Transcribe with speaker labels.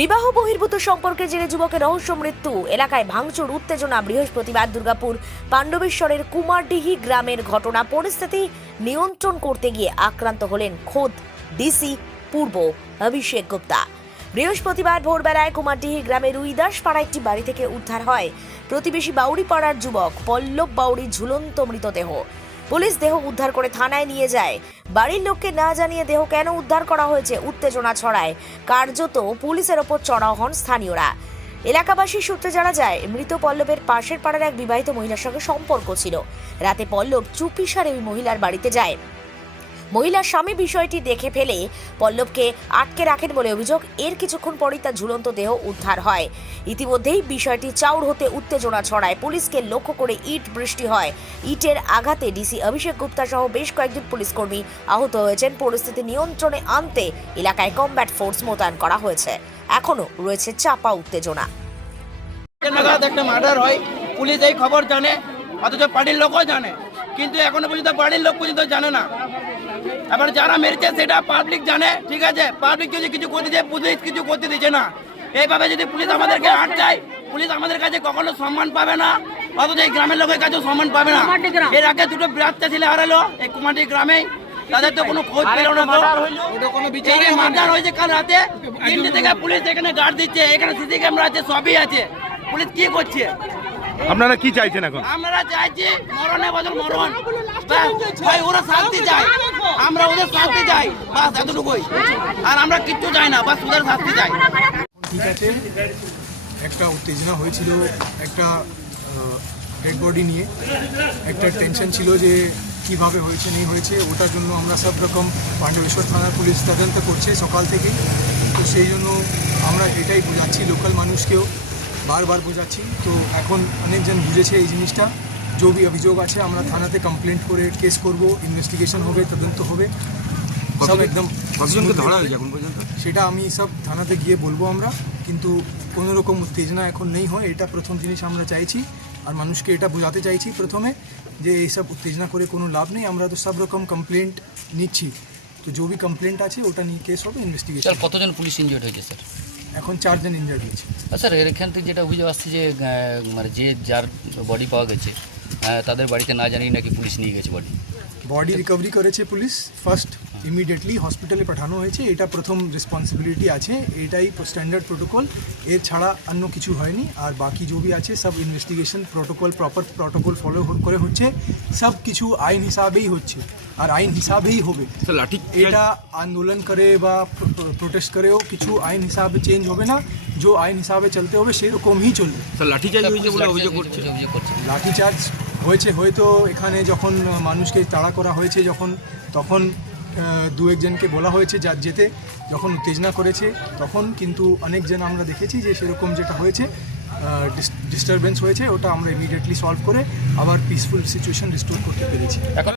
Speaker 1: বিবাহ বহির্ভূত সম্পর্কে জেনে যুবকের রহস্য মৃত্যু। এলাকায় ভাঙচুর, উত্তেজনা, বৃহস্পতিবার দুর্গাপুর পাণ্ডবেশ্বরের কুমারডিহি গ্রামের ঘটনা। পরিস্থিতি নিয়ন্ত্রণ করতে গিয়ে আক্রান্ত হলেন খোদ ডিসি পূর্ব অভিষেক গুপ্তা। বৃহস্পতিবার ভোরবেলায় কুমারডিহি গ্রামের উইদাস পাড়া একটি বাড়ি থেকে উদ্ধার হয়। প্রতিবেশী বাউরি পাড়ার যুবক পল্লব বাউরি ঝুলন্ত মৃতদেহ। পুলিশ দেহ উদ্ধার করে থানায় নিয়ে যায়। বাড়ির লোককে না জানিয়ে দেহ কেন উদ্ধার করা হয়েছে, উত্তেজনা ছড়ায়। কার্যত পুলিশের ওপর চড়াও হন স্থানীয়রা। এলাকাবাসী সূত্রে জানা যায়, মৃত পল্লবের পাশের পাড়ার এক বিবাহিত মহিলার সঙ্গে সম্পর্ক ছিল। রাতে পল্লব চুপিসারে ওই মহিলার বাড়িতে যায়। মহিলার স্বামী বিষয়টি দেখে ফেলে পল্লবকে আটকে রাখেন বলে অভিযোগ। এর কিছুক্ষণ পরই তার ঝুলন্ত দেহ উদ্ধার হয়। ইতিমধ্যেই বিষয়টি চাউর হতে উত্তেজনা ছড়ায়। পুলিশকে লক্ষ্য করে ইট বৃষ্টি হয়। ইটের আঘাতে ডিসি অভিষেক গুপ্তা সহ বেশ কয়েকজন পুলিশ কর্মী আহত হয়েছেন। পরিস্থিতি নিয়ন্ত্রণে আনতে এলাকায় কমব্যাট ফোর্স মোতায়েন করা হয়েছে। এখনও রয়েছে চাপা উত্তেজনা।
Speaker 2: একটা মার্ডার হয়। পুলিশ এই খবর জানে, অথচ বাড়ির লোকও জানে। কিন্তু এখনও পর্যন্ত বাড়ির লোক পর্যন্ত জানে না। এবার যারা মেরেছে সেটা পাবলিক জানে ঠিক আছে? পাবলিক যদি কিছু করতে চায় পুলিশ কিছু করতে দিচ্ছে না। এইভাবে যদি পুলিশ আমাদেরকে আটকায় পুলিশ আমাদের কাছে কখনো সম্মান পাবে না অথচ এই গ্রামের লোকের কাছেও সম্মান পাবে না। এর আগে দুটো বাচ্চা ছেলে হারালো এই কুমারটি গ্রামে তাদের তো কোনো খোঁজ পেল না তো। এই যে মার্ডার হয়েছে কাল রাতে তিনটে থেকে পুলিশ এখানে গার্ড দিচ্ছে এখানে সিসি ক্যামেরা আছে সবই আছে। পুলিশ কি করছে?
Speaker 3: আপনারা কি চাইছেন এখন?
Speaker 2: আমরা চাইছি মরণে বদল মরণ। ভাই ওরা শান্তি চাই আমরা ওদের শান্তি চাই। বাস এতটুকুই। আর আমরা কিচ্ছু চাই না বাস ওদের শান্তি চাই।
Speaker 4: ঠিক আছে একটা উত্তেজনা হয়েছিল একটা ডেড বডি নিয়ে। একটা টেনশন ছিল যে কীভাবে হয়েছে নেই হয়েছে ওটার জন্য আমরা সব রকম পাণ্ডবেশ্বর থানার পুলিশ তদন্ত করছে সকাল থেকেই। তো সেই জন্য আমরা এটাই বোঝাচ্ছি লোকাল মানুষকেও। বারবার বোঝাচ্ছি। তো এখন অনেকজন বুঝেছে এই জিনিসটা। যে অভিযোগ আছে আমরা থানাতে কমপ্লেন্ট করে কেস করব ইনভেস্টিগেশন হবে তদন্ত হবে। সব একদম
Speaker 3: কতজনকে ধরা হয়েছে এখন পর্যন্ত?
Speaker 4: সেটা আমি সব থানাতে গিয়ে বলব আমরা। কিন্তু কোনো রকম উত্তেজনা এখন নেই হয় এটা প্রথম জিনিস আমরা চাইছি। আর মানুষকে এটা বোঝাতে চাইছি প্রথমে যে এইসব উত্তেজনা করে কোনো লাভ নেই। আমরা তো সব রকম কমপ্লেন্ট নিচ্ছি। তো যে কমপ্লেন্ট আছে ওটা নিয়ে কেস হবে ইনভেস্টিগেশন
Speaker 5: স্যার কতজন পুলিশ ইনজিওর্ড হয়েছে স্যার?
Speaker 4: এখন চারজন ইনজার্ড হয়েছে।
Speaker 5: আর স্যার এর এখান থেকে যেটা অভিযোগ আসছে যে আহ, মানে যে যার বডি পাওয়া গেছে আহ, তাদের বাড়িতে না জানিয়ে নাকি পুলিশ নিয়ে গেছে বডি
Speaker 4: বডি রিকভারি করেছে পুলিশ। ফার্স্ট ইমিডিয়েটলি হসপিটালে পাঠানো হয়েছে। এটা প্রথম রেসপন্সিবিলিটি আছে। এটাই স্ট্যান্ডার্ড প্রোটোকল এর ছাড়া অন্য কিছু হয়নি। আর বাকি जो भी আছে সব investigation protocol proper protocol follow করে হচ্ছে। সব কিছু আইন হিসাবেই হচ্ছে। আর আইন হিসাবেই হবে। এটা আন্দোলন করে বা প্রোটেস্ট করেও কিছু আইন হিসাবে চেঞ্জ হবে না। যে আইন হিসাবে চলতে হবে সেরকমই চলবে।
Speaker 3: লাঠিচার্জ হয়েছে বলে অভিযোগ করছে।
Speaker 5: অভিযোগ করছে।
Speaker 4: লাঠিচার্জ হয়েছে, হয়তো এখানে যখন মানুষকে তাড়া করা হয়েছে, যখন, তখন দু একজনকে বলা হয়েছে যার যেতে, যখন উত্তেজনা করেছে, তখন কিন্তু অনেকজন আমরা দেখেছি যে সেরকম যেটা হয়েছে ডিস্টারবেন্স হয়েছে, ওটা আমরা ইমিডিয়েটলি সলভ করে আবার পিসফুল সিচুয়েশন রিস্টোর করতে পেরেছি।